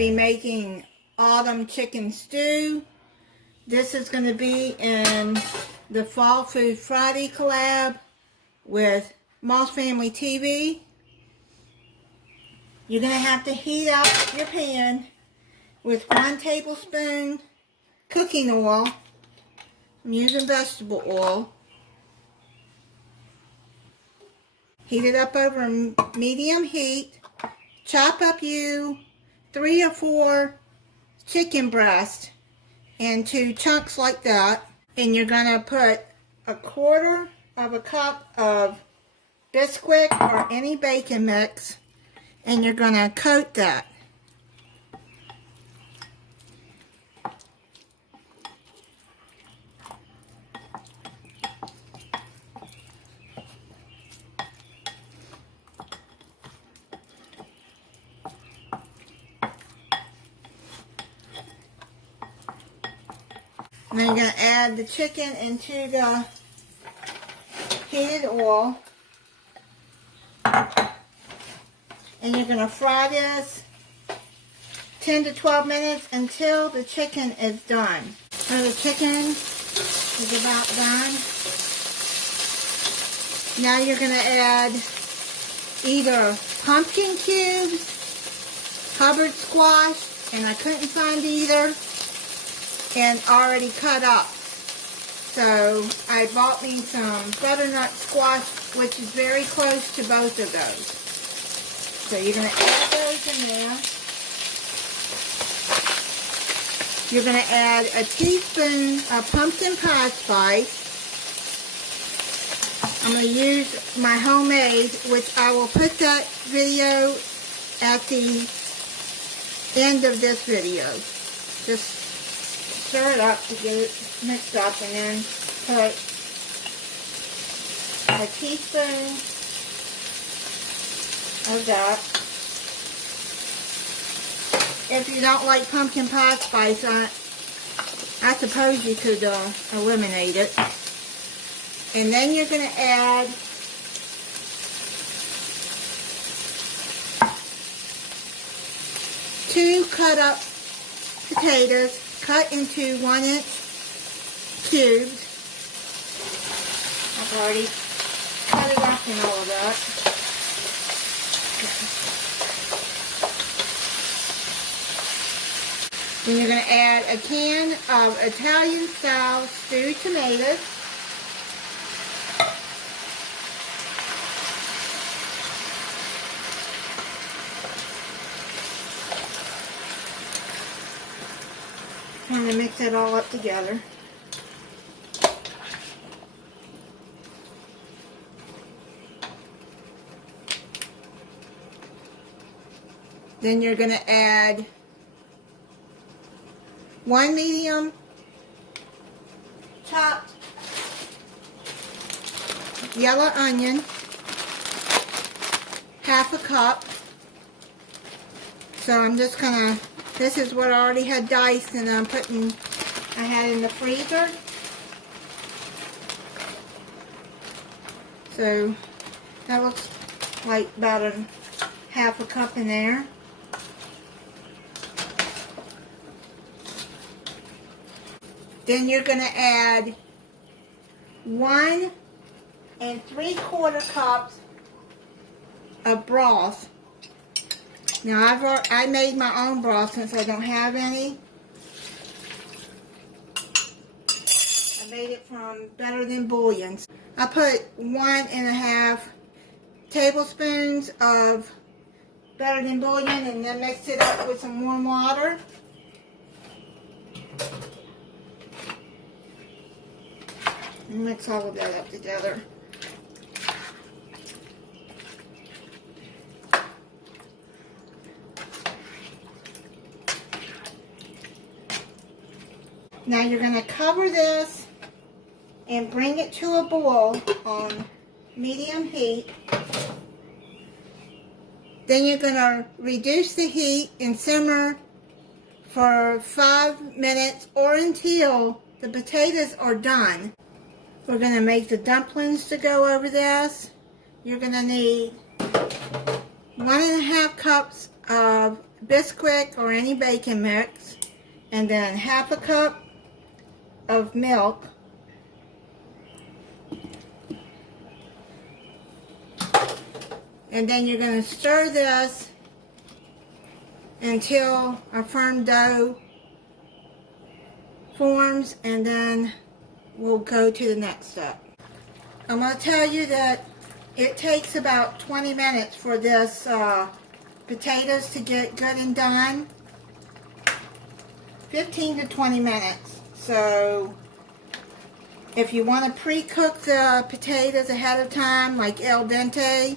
be making autumn chicken stew. This is going to be in the Fall Food Friday collab with Moss Family TV. You're going to have to heat up your pan with 1 tablespoon cooking oil. I'm using vegetable oil. Heat it up over medium heat. Chop up 3 or 4 chicken breasts into chunks like that. And you're going to put 1/4 of a cup of Bisquick or any bacon mix. And you're going to coat that. And then you're going to add the chicken into the heated oil. And you're going to fry this 10 to 12 minutes until the chicken is done. So the chicken is about done. Now you're going to add either pumpkin cubes, Hubbard squash, and I couldn't find either, and already cut up. So I bought me some butternut squash, which is very close to both of those. So you're going to add those in there. You're going to add a teaspoon of pumpkin pie spice. I'm going to use my homemade, which I will put that video at the end of this video. Just stir it up to get it mixed up, and then put a teaspoon of that. If you don't like pumpkin pie spice, I suppose you could eliminate it. And then you're going to add two cut up potatoes, cut into 1-inch cubes. I've already cut it up and all of that. Then you're going to add a can of Italian-style stewed tomatoes. Kind of mix it all up together. Then you're going to add 1 medium chopped yellow onion, 1/2 cup. So I'm just gonna, this is what I already had diced, and I had in the freezer. So that looks like about 1/2 cup in there. Then you're going to add 1 3/4 cups of broth. Now I made my own broth since I don't have any. I made it from Better Than Bouillons. I put 1.5 tablespoons of Better Than Bouillon, and then mixed it up with some warm water. And mix all of that up together. Now you're going to cover this and bring it to a boil on medium heat. Then you're going to reduce the heat and simmer for 5 minutes or until the potatoes are done. We're going to make the dumplings to go over this. You're going to need 1.5 cups of Bisquick or any baking mix, and then half a cup of milk. And then you're going to stir this until a firm dough forms, and then we'll go to the next step. I'm going to tell you that it takes about 20 minutes for this potatoes to get good and done. 15 to 20 minutes. So if you want to pre-cook the potatoes ahead of time, like al dente,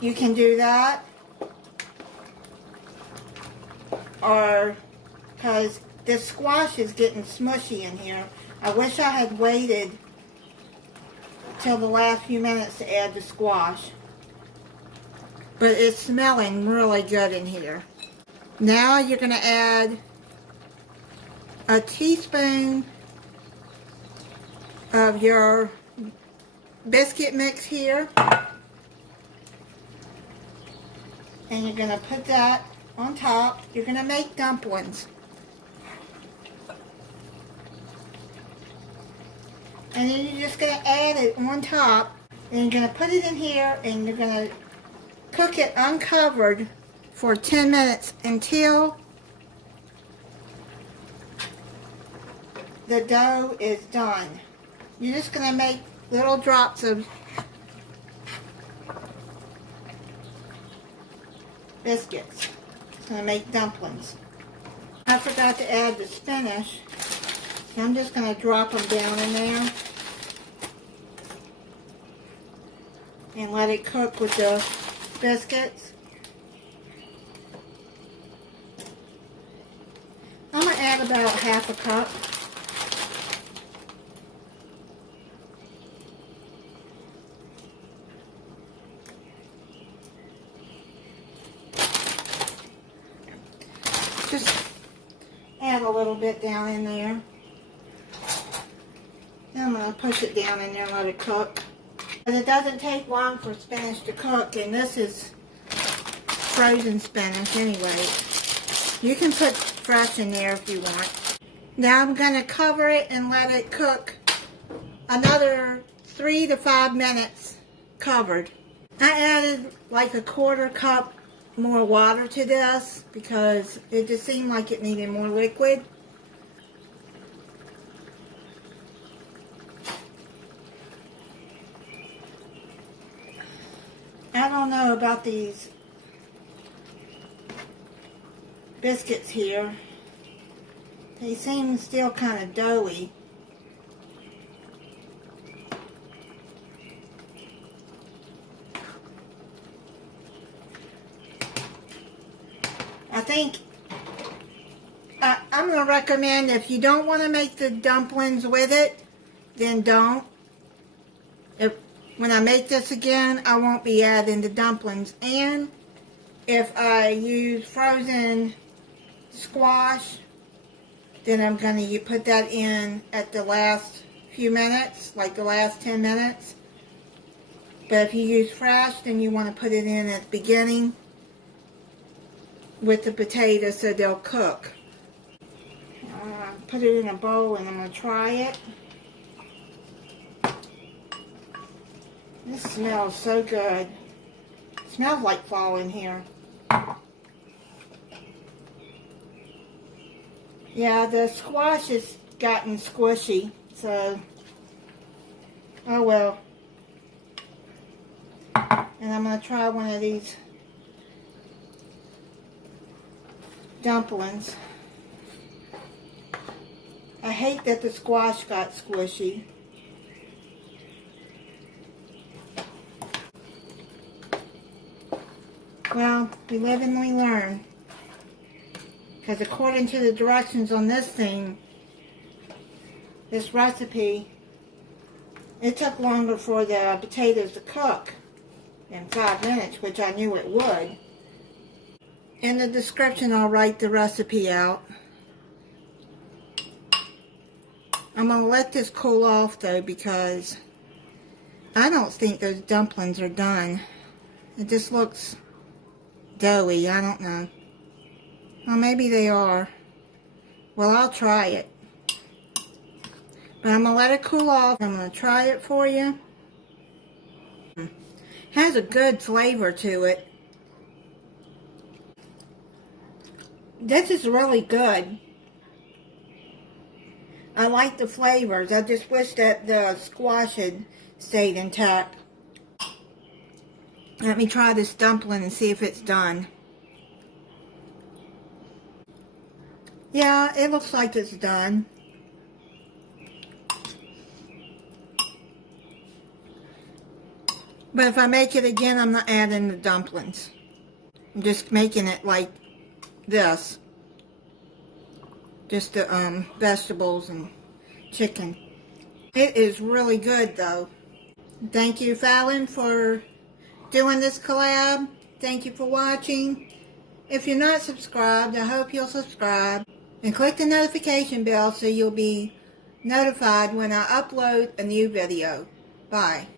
you can do that. Or, because this squash is getting smushy in here. I wish I had waited till the last few minutes to add the squash. But it's smelling really good in here. Now you're going to add a teaspoon of your biscuit mix here. And you're going to put that on top. You're going to make dumplings. And then you're just going to add it on top. And you're going to put it in here, and you're going to cook it uncovered for 10 minutes until the dough is done. You're just going to make little drops of biscuits. It's going to make dumplings. I forgot to add the spinach. So I'm just going to drop them down in there and let it cook with the biscuits. I'm going to add about half a cup. Just add a little bit down in there. Then I'm going to push it down in there and let it cook. But it doesn't take long for spinach to cook, and this is frozen spinach anyway. You can put fresh in there if you want. Now I'm going to cover it and let it cook another 3 to 5 minutes covered. I added like a quarter cup more water to this because it just seemed like it needed more liquid. I don't know about these biscuits here. They seem still kind of doughy. I think I'm going to recommend, if you don't want to make the dumplings with it, then don't. When I make this again, I won't be adding the dumplings. And if I use frozen squash, then I'm going to put that in at the last few minutes, like the last 10 minutes. But if you use fresh, then you want to put it in at the beginning with the potatoes so they'll cook. Put it in a bowl and I'm going to try it. This smells so good. It smells like fall in here. Yeah, the squash has gotten squishy, so oh well. And I'm going to try one of these dumplings. I hate that the squash got squishy. Well, we live and we learn. Because according to the directions on this thing, this recipe, it took longer for the potatoes to cook than 5 minutes, which I knew it would. In the description, I'll write the recipe out. I'm going to let this cool off though, because I don't think those dumplings are done. It just looks doughy. I don't know. Well, maybe they are. Well, I'll try it. But I'm going to let it cool off. I'm going to try it for you. Has a good flavor to it. This is really good. I like the flavors. I just wish that the squash had stayed intact. Let me try this dumpling and see if it's done. Yeah, it looks like it's done. But if I make it again, I'm not adding the dumplings. I'm just making it like this. Just the vegetables and chicken. It is really good though. Thank you, Fallon, for doing this collab. Thank you for watching. If you're not subscribed, I hope you'll subscribe. And click the notification bell so you'll be notified when I upload a new video. Bye.